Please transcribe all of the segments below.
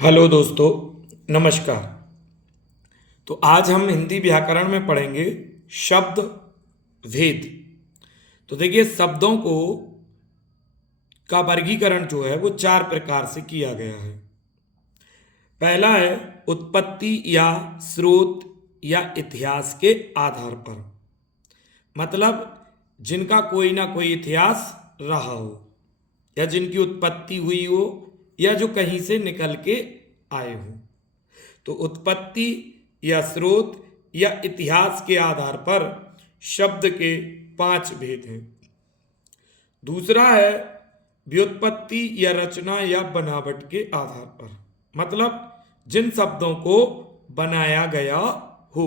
Hello दोस्तों, नमस्कार। तो आज हम हिंदी व्याकरण में पढ़ेंगे शब्द भेद। तो देखिए, शब्दों को का वर्गीकरण जो है वो चार प्रकार से किया गया है। पहला है उत्पत्ति या स्रोत या इतिहास के आधार पर, मतलब जिनका कोई ना कोई इतिहास रहा हो या जिनकी उत्पत्ति हुई हो या जो कहीं से निकल के आए हो। तो उत्पत्ति या स्रोत या इतिहास के आधार पर शब्द के 5 भेद हैं। दूसरा है व्युत्पत्ति या रचना या बनावट के आधार पर, मतलब जिन शब्दों को बनाया गया हो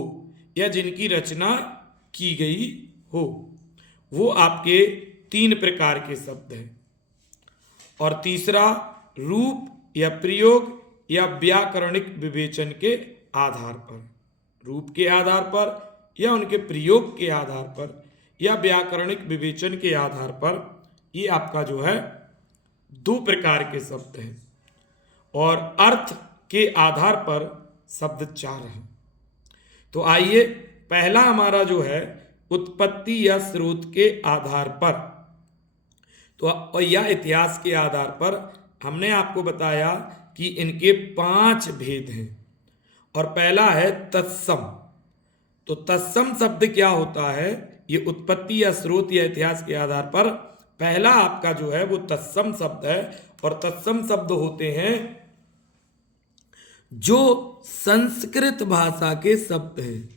या जिनकी रचना की गई हो, वो आपके 3 प्रकार के शब्द हैं। और तीसरा रूप या प्रयोग या व्याकरणिक विवेचन के आधार पर, रूप के आधार पर या उनके प्रयोग के आधार पर या व्याकरणिक विवेचन के आधार पर, ये आपका जो है 2 प्रकार के शब्द हैं। और अर्थ के आधार पर शब्द 4 हैं। तो आइए, पहला हमारा जो है उत्पत्ति या स्रोत के आधार पर, तो या इतिहास के आधार पर हमने आपको बताया कि इनके 5 भेद हैं। और पहला है तत्सम। तो तत्सम शब्द क्या होता है? ये उत्पत्ति या स्रोत या इतिहास के आधार पर पहला आपका जो है वो तत्सम शब्द है। और तत्सम शब्द होते हैं जो संस्कृत भाषा के शब्द हैं,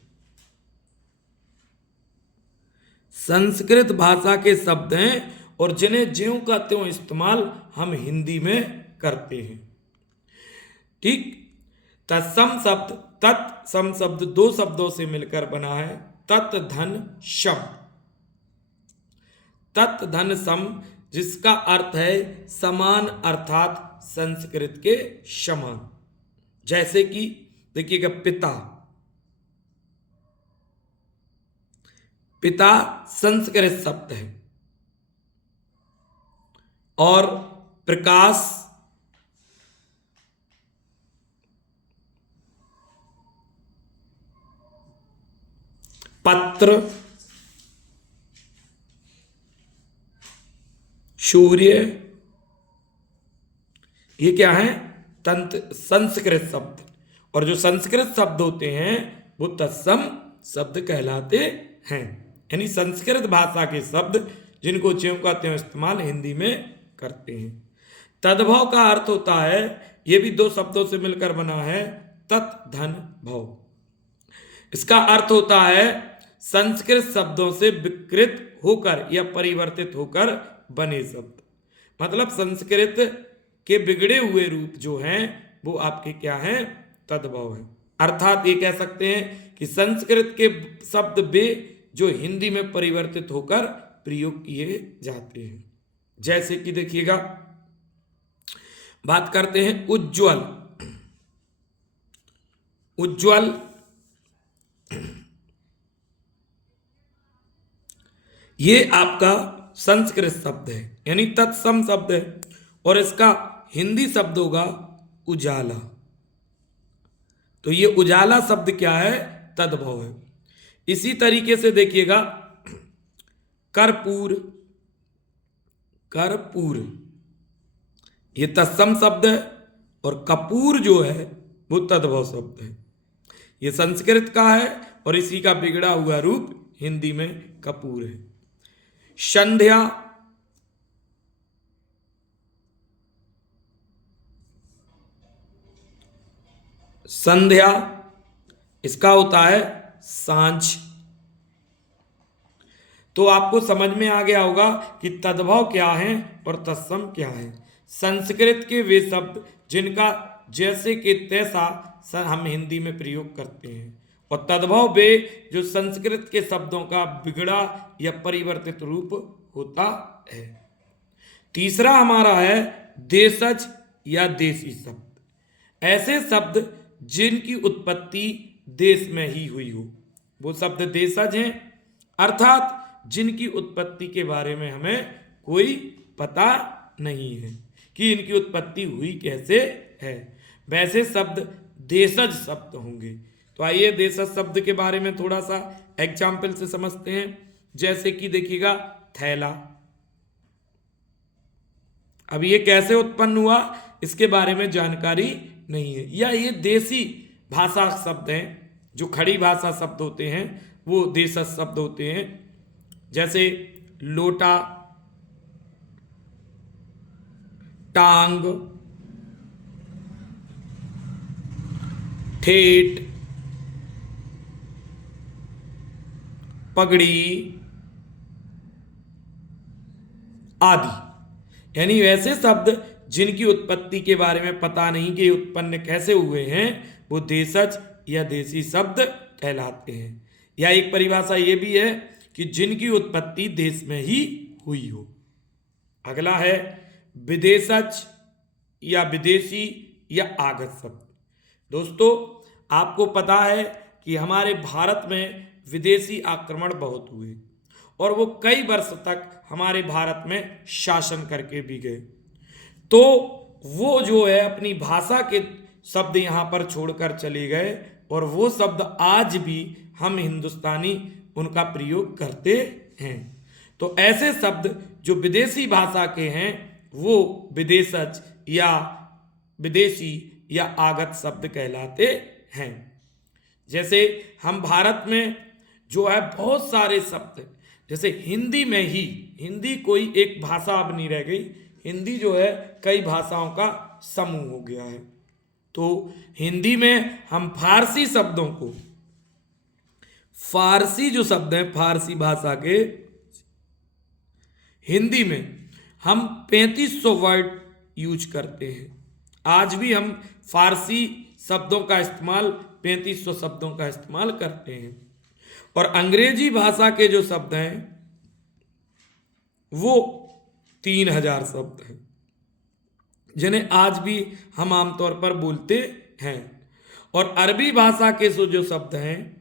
संस्कृत भाषा के शब्द हैं और जिन्हें ज्यों का त्यों इस्तेमाल हम हिंदी में करते हैं। ठीक। तत्सम शब्द, तत्सम शब्द 2 शब्दों से मिलकर बना है। तत् धन शम, तत् धन सम, जिसका अर्थ है समान, अर्थात संस्कृत के समान। जैसे कि देखिएगा, पिता, पिता संस्कृत शब्द है। और प्रकाश पत्र, सूर्य, ये क्या है? संस्कृत शब्द। और जो संस्कृत शब्द होते हैं वो तत्सम शब्द कहलाते हैं, यानी संस्कृत भाषा के शब्द जिनको ज्यों का त्यों इस्तेमाल हिंदी में करते हैं। तद्भव का अर्थ होता है, ये भी 2 शब्दों से मिलकर बना है, तत् धन भव। इसका अर्थ होता है संस्कृत शब्दों से विकृत होकर या परिवर्तित होकर बने शब्द, मतलब संस्कृत के बिगड़े हुए रूप जो हैं वो आपके क्या हैं? तद्भव है। अर्थात ये कह सकते हैं कि संस्कृत के शब्द वे जो हिंदी में परिवर्तित होकर प्रयोग किए जाते हैं। जैसे कि देखिएगा, बात करते हैं उज्ज्वल। उज्ज्वल ये आपका संस्कृत शब्द है, यानी तत्सम शब्द है। और इसका हिंदी शब्द होगा उजाला। तो ये उजाला शब्द क्या है? तद्भव है। इसी तरीके से देखिएगा, कर्पूर, कर्पूर ये तत्सम शब्द है और कपूर जो है वो तद्भव शब्द है। ये संस्कृत का है और इसी का बिगड़ा हुआ रूप हिंदी में कपूर है। संध्या, संध्या इसका होता है सांझ। तो आपको समझ में आ गया होगा कि तद्भव क्या है और तत्सम क्या है। संस्कृत के वे शब्द जिनका जैसे कि तैसा हम हिंदी में प्रयोग करते हैं, और तद्भव वे जो संस्कृत के शब्दों का बिगड़ा या परिवर्तित रूप होता है। तीसरा हमारा है देशज या देशी शब्द, ऐसे शब्द जिनकी उत्पत्ति देश में ही हुई हो, वो शब्द देशज हैं। अर्थात जिनकी उत्पत्ति के बारे में हमें कोई पता नहीं है कि इनकी उत्पत्ति हुई कैसे है। वैसे शब्द देशज शब्द होंगे। तो आइए देशज शब्द के बारे में थोड़ा सा एग्जाम्पल से समझते हैं। जैसे कि देखिएगा थैला, अब ये कैसे उत्पन्न हुआ इसके बारे में जानकारी नहीं है, या ये देसी भाषा शब्द हैं, जो खड़ी भाषा शब्द होते हैं वो देशज शब्द होते हैं। जैसे लोटा, टांग, ठेठ, पगड़ी आदि, यानी वैसे शब्द जिनकी उत्पत्ति के बारे में पता नहीं कि उत्पन्न कैसे हुए हैं वो देशज या देसी शब्द कहलाते हैं। या एक परिभाषा ये भी है कि जिनकी उत्पत्ति देश में ही हुई हो। अगला है विदेशज या विदेशी या आगत शब्द। दोस्तों आपको पता है कि हमारे भारत में विदेशी आक्रमण बहुत हुए और वो कई वर्ष तक हमारे भारत में शासन करके भी गए। तो वो जो है अपनी भाषा के शब्द यहाँ पर छोड़कर चले गए और वो शब्द आज भी हम हिंदुस्तानी उनका प्रयोग करते हैं। तो ऐसे शब्द जो विदेशी भाषा के हैं वो विदेशज या विदेशी या आगत शब्द कहलाते हैं। जैसे हम भारत में जो है बहुत सारे शब्द, जैसे हिंदी में ही, हिंदी कोई एक भाषा अब नहीं रह गई, हिंदी जो है कई भाषाओं का समूह हो गया है। तो हिंदी में हम फारसी शब्दों को, फारसी जो शब्द हैं फारसी भाषा के, हिंदी में हम 3500 वर्ड यूज करते हैं। आज भी हम फारसी शब्दों का इस्तेमाल, 3500 शब्दों का इस्तेमाल करते हैं। और अंग्रेजी भाषा के जो शब्द हैं वो 3000 शब्द हैं जिन्हें आज भी हम आमतौर पर बोलते हैं। और अरबी भाषा के जो शब्द हैं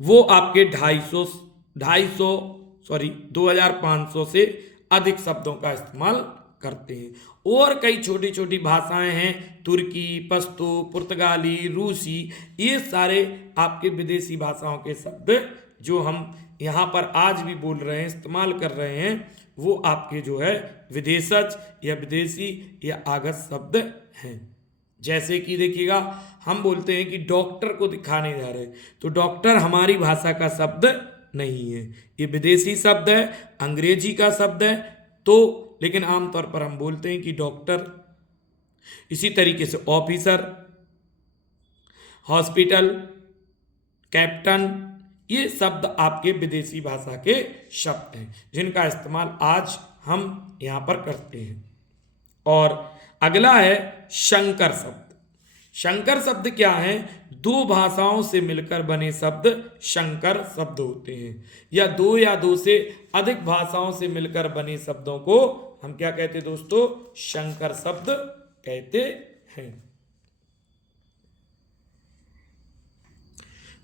वो आपके 2500 से अधिक शब्दों का इस्तेमाल करते हैं। और कई छोटी छोटी भाषाएं हैं, तुर्की, पश्तो, पुर्तगाली, रूसी, ये सारे आपके विदेशी भाषाओं के शब्द जो हम यहाँ पर आज भी बोल रहे हैं, इस्तेमाल कर रहे हैं, वो आपके जो है विदेशज या विदेशी या आगत शब्द हैं। जैसे कि देखिएगा हम बोलते हैं कि डॉक्टर को दिखाने जा रहे हैं, तो डॉक्टर हमारी भाषा का शब्द नहीं है, ये विदेशी शब्द है, अंग्रेजी का शब्द है। तो लेकिन आमतौर पर हम बोलते हैं कि डॉक्टर। इसी तरीके से ऑफिसर, हॉस्पिटल, कैप्टन, ये शब्द आपके विदेशी भाषा के शब्द हैं जिनका इस्तेमाल आज हम यहाँ पर करते हैं। और अगला है शंकर शब्द। शंकर शब्द क्या है? दो भाषाओं से मिलकर बने शब्द शंकर शब्द होते हैं, या दो से अधिक भाषाओं से मिलकर बने शब्दों को हम क्या कहते हैं दोस्तों? शंकर शब्द कहते हैं।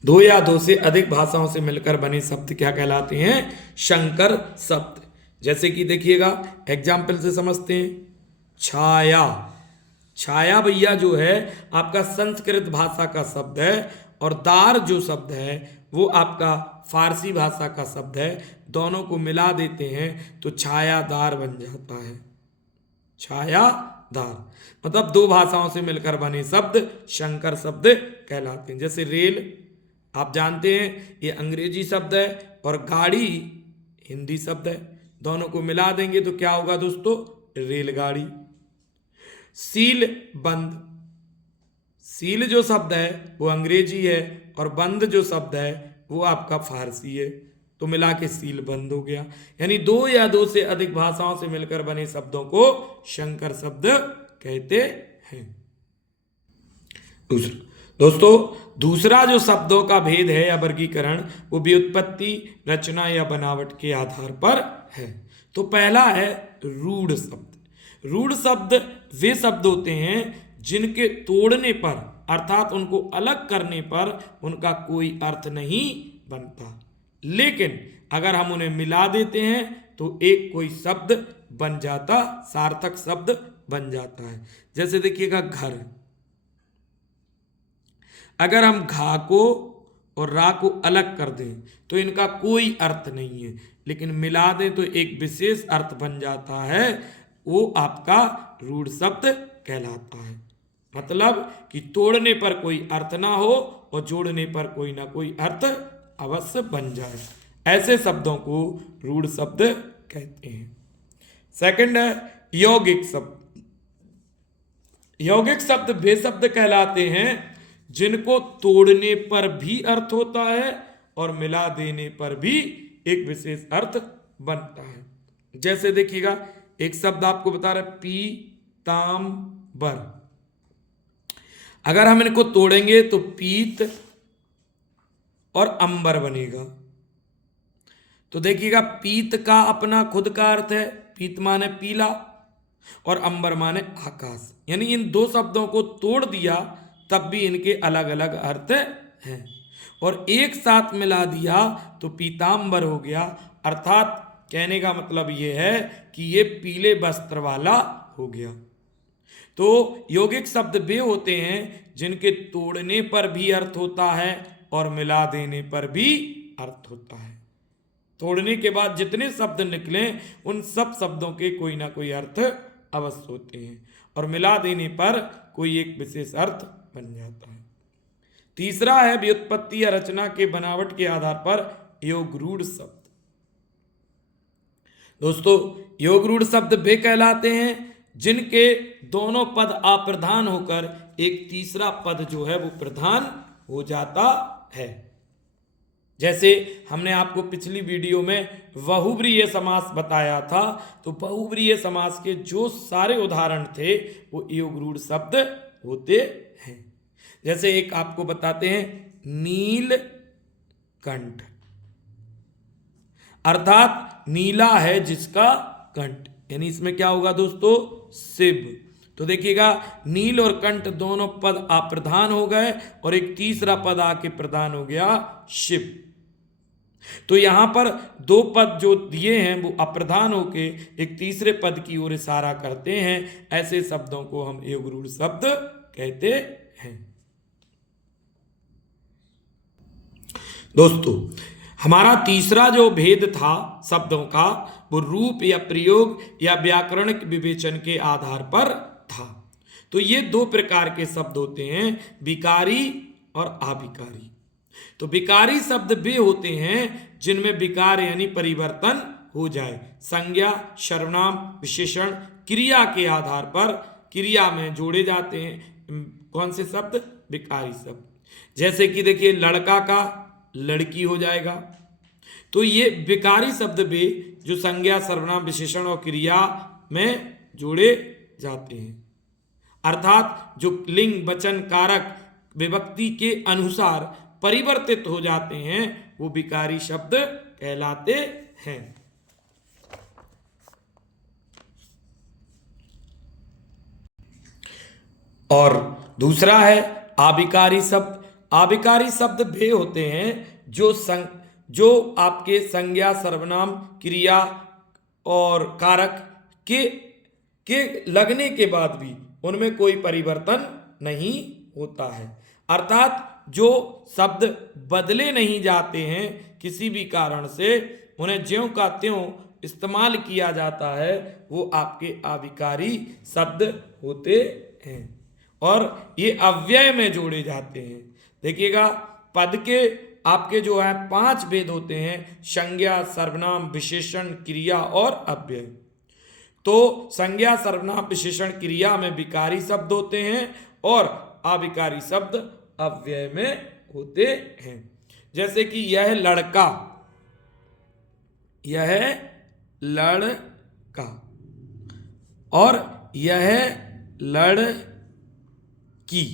दो से अधिक भाषाओं से मिलकर बने शब्द क्या कहलाते हैं? शंकर शब्द। जैसे कि देखिएगा एग्जाम्पल से समझते हैं। छाया, छाया भैया जो है आपका संस्कृत भाषा का शब्द है, और दार जो शब्द है वो आपका फारसी भाषा का शब्द है। दोनों को मिला देते हैं तो छायादार बन जाता है। छायादार मतलब दो भाषाओं से मिलकर बने शब्द शंकर शब्द कहलाते हैं। जैसे रेल आप जानते हैं ये अंग्रेजी शब्द है, और गाड़ी हिंदी शब्द है। दोनों को मिला देंगे तो क्या होगा दोस्तों? रेलगाड़ी। सील बंद, सील जो शब्द है वो अंग्रेजी है, और बंद जो शब्द है वो आपका फारसी है, तो मिला के सील बंद हो गया। यानी दो से अधिक भाषाओं से मिलकर बने शब्दों को शंकर शब्द कहते हैं। दोस्तों दूसरा जो शब्दों का भेद है या वर्गीकरण वो व्युत्पत्ति, रचना या बनावट के आधार पर है। तो पहला है रूढ़ शब्द। रूढ़ शब्द वे शब्द होते हैं जिनके तोड़ने पर अर्थात उनको अलग करने पर उनका कोई अर्थ नहीं बनता, लेकिन अगर हम उन्हें मिला देते हैं तो एक कोई शब्द बन जाता, सार्थक शब्द बन जाता है। जैसे देखिएगा घर, अगर हम घा को और रा को अलग कर दें तो इनका कोई अर्थ नहीं है, लेकिन मिला दें तो एक विशेष अर्थ बन जाता है, वो आपका रूढ़ शब्द कहलाता है। मतलब कि तोड़ने पर कोई अर्थ ना हो और जोड़ने पर कोई ना कोई अर्थ अवश्य बन जाए, ऐसे शब्दों को रूढ़ शब्द कहते हैं। सेकंड है यौगिक शब्द। यौगिक शब्द वे शब्द कहलाते हैं जिनको तोड़ने पर भी अर्थ होता है और मिला देने पर भी एक विशेष अर्थ बनता है। जैसे देखिएगा, एक शब्द आपको बता रहे पीतांबर, अगर हम इनको तोड़ेंगे तो पीत और अंबर बनेगा। तो देखिएगा, पीत का अपना खुद का अर्थ है, पीत माने पीला और अंबर माने आकाश, यानी इन दो शब्दों को तोड़ दिया तब भी इनके अलग अलग अर्थ हैं, और एक साथ मिला दिया तो पीतांबर हो गया। अर्थात कहने का मतलब यह है कि ये पीले वस्त्र वाला हो गया। तो यौगिक शब्द वे होते हैं जिनके तोड़ने पर भी अर्थ होता है और मिला देने पर भी अर्थ होता है। तोड़ने के बाद जितने शब्द निकले उन सब शब्दों के कोई ना कोई अर्थ अवश्य होते हैं, और मिला देने पर कोई एक विशेष अर्थ बन जाता है। तीसरा है व्युत्पत्ति या रचना के बनावट के आधार पर योगरूढ़ शब्द। दोस्तों, योगरूढ़ शब्द वे कहलाते हैं जिनके दोनों पद अप्रधान होकर एक तीसरा पद जो है वो प्रधान हो जाता है। जैसे हमने आपको पिछली वीडियो में बहुव्रीहि समास बताया था, तो बहुव्रीहि समास के जो सारे उदाहरण थे वो योगरूढ़ शब्द होते हैं। जैसे एक आपको बताते हैं नीलकंठ, अर्थात नीला है जिसका कंठ, यानी इसमें क्या होगा दोस्तों, शिव। तो देखिएगा, नील और कंठ दोनों पद अप्रधान हो गए और एक तीसरा पद आके प्रधान हो गया शिव। तो यहां पर दो पद जो दिए हैं वो अप्रधान होके एक तीसरे पद की ओर इशारा करते हैं, ऐसे शब्दों को हम योगरूढ़ शब्द कहते हैं। दोस्तों, हमारा तीसरा जो भेद था शब्दों का, वो रूप या प्रयोग या व्याकरणिक विवेचन के आधार पर था। तो ये दो प्रकार के शब्द होते हैं, विकारी और अविकारी। तो विकारी शब्द वे होते हैं जिनमें विकार यानी परिवर्तन हो जाए, संज्ञा, सर्वनाम, विशेषण, क्रिया के आधार पर क्रिया में जोड़े जाते हैं। कौन से शब्द, विकारी शब्द। जैसे कि देखिए, लड़का का लड़की हो जाएगा। तो ये विकारी शब्द भी जो संज्ञा, सर्वनाम, विशेषण और क्रिया में जोड़े जाते हैं, अर्थात जो लिंग, वचन, कारक, विभक्ति के अनुसार परिवर्तित हो जाते हैं वो विकारी शब्द कहलाते हैं। और दूसरा है अविकारी शब्द। अविकारी शब्द वे होते हैं जो आपके संज्ञा, सर्वनाम, क्रिया और कारक के लगने के बाद भी उनमें कोई परिवर्तन नहीं होता है, अर्थात जो शब्द बदले नहीं जाते हैं किसी भी कारण से, उन्हें ज्यों का त्यों इस्तेमाल किया जाता है, वो आपके अविकारी शब्द होते हैं और ये अव्यय में जोड़े जाते हैं। देखिएगा, पद के आपके जो है 5 भेद होते हैं, संज्ञा, सर्वनाम, विशेषण, क्रिया और अव्यय। तो संज्ञा, सर्वनाम, विशेषण, क्रिया में विकारी शब्द होते हैं और अविकारी शब्द अव्यय में होते हैं। जैसे कि यह लड़का, यह लड़का और यह लड़की।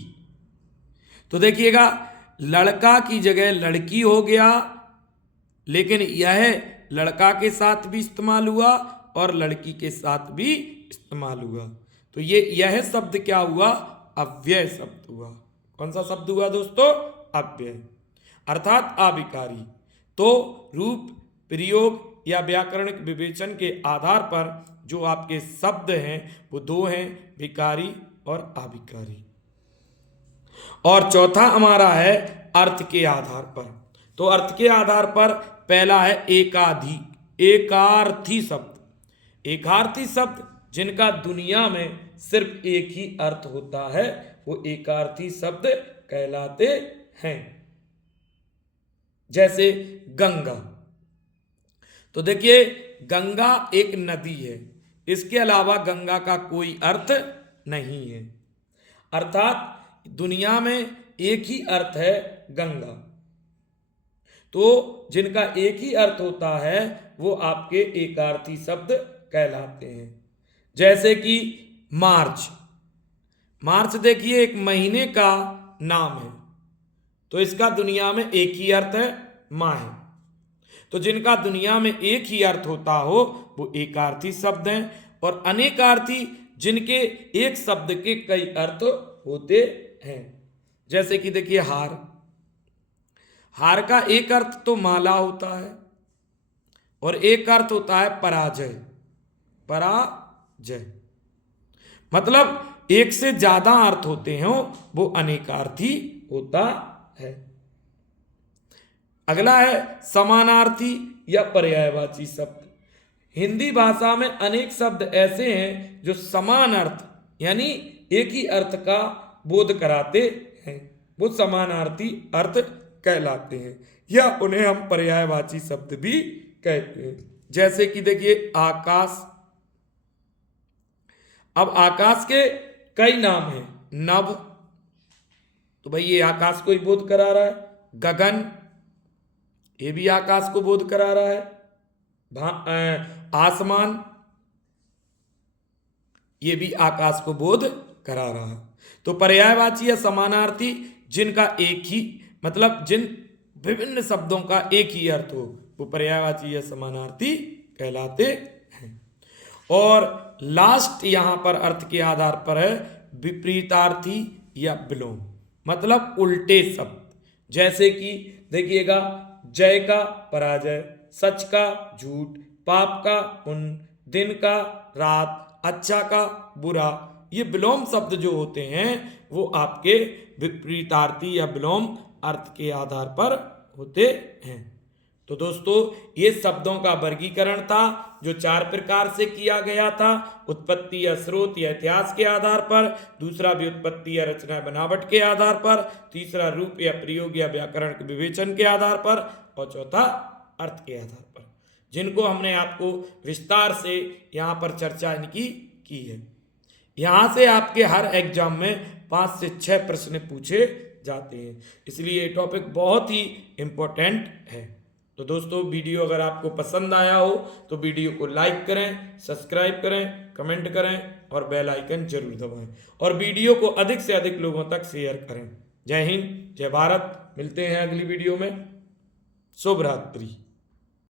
तो देखिएगा, लड़का की जगह लड़की हो गया, लेकिन यह लड़का के साथ भी इस्तेमाल हुआ और लड़की के साथ भी इस्तेमाल हुआ। तो यह शब्द क्या हुआ, अव्यय शब्द हुआ। कौन सा शब्द हुआ दोस्तों, अव्यय, अर्थात अविकारी। तो रूप, प्रयोग या व्याकरणिक विवेचन के आधार पर जो आपके शब्द हैं वो दो हैं, विकारी और अविकारी। और चौथा हमारा है अर्थ के आधार पर। तो अर्थ के आधार पर पहला है एकार्थी शब्द। एकार्थी शब्द जिनका दुनिया में सिर्फ एक ही अर्थ होता है वो एकार्थी शब्द कहलाते हैं। जैसे गंगा, तो देखिए गंगा एक नदी है, इसके अलावा गंगा का कोई अर्थ नहीं है। अर्थात दुनिया में एक ही अर्थ है गंगा। तो जिनका एक ही अर्थ होता है वो आपके एकार्थी शब्द कहलाते हैं। जैसे कि मार्च, मार्च देखिए एक महीने का नाम है, तो इसका दुनिया में एक ही अर्थ है माह। तो जिनका दुनिया में एक ही अर्थ होता हो वो एकार्थी शब्द हैं। और अनेकार्थी जिनके एक शब्द के कई अर्थ होते हैं। जैसे कि देखिए हार, हार का एक अर्थ तो माला होता है और एक अर्थ होता है पराजय। पराजय मतलब एक से ज्यादा अर्थ होते हैं वो अनेकार्थी होता है। अगला है समानार्थी या पर्यायवाची शब्द। हिंदी भाषा में अनेक शब्द ऐसे हैं जो समान अर्थ यानी एक ही अर्थ का बोध कराते हैं, वो समानार्थी अर्थ कहलाते हैं या उन्हें हम पर्यायवाची शब्द भी कहते हैं। जैसे कि देखिए आकाश, अब आकाश के कई नाम हैं। नभ, तो भाई ये आकाश को ही बोध करा रहा है। गगन, ये भी आकाश को बोध करा रहा है। आसमान, ये भी आकाश को बोध करा रहा है। तो पर्यायवाची या समानार्थी जिनका एक ही मतलब जिन विभिन्न शब्दों का एक ही अर्थ हो वो पर्यायवाची या समानार्थी कहलाते हैं। और लास्ट यहां पर अर्थ के आधार पर है विपरीतार्थी या विलोम, मतलब उल्टे शब्द। जैसे कि देखिएगा जय का पराजय, सच का झूठ, पाप का पुण्य, दिन का रात, अच्छा का बुरा, ये विलोम शब्द जो होते हैं वो आपके विपरीतार्थी या विलोम अर्थ के आधार पर होते हैं। तो दोस्तों ये शब्दों का वर्गीकरण था जो 4 प्रकार से किया गया था। उत्पत्ति या स्रोत या इतिहास के आधार पर, दूसरा व्युत्पत्ति या रचना बनावट के आधार पर, तीसरा रूप या प्रयोग या व्याकरण के विवेचन के आधार पर, और चौथा अर्थ के आधार पर, जिनको हमने आपको विस्तार से यहाँ पर चर्चा इनकी की है। यहाँ से आपके हर एग्जाम में 5 से 6 प्रश्न पूछे जाते हैं, इसलिए ये टॉपिक बहुत ही इम्पोर्टेंट है। तो दोस्तों वीडियो अगर आपको पसंद आया हो तो वीडियो को लाइक करें, सब्सक्राइब करें, कमेंट करें और बेल आइकन जरूर दबाएं और वीडियो को अधिक से अधिक लोगों तक शेयर करें। जय हिंद, जय भारत। मिलते हैं अगली वीडियो में। शुभ रात्रि।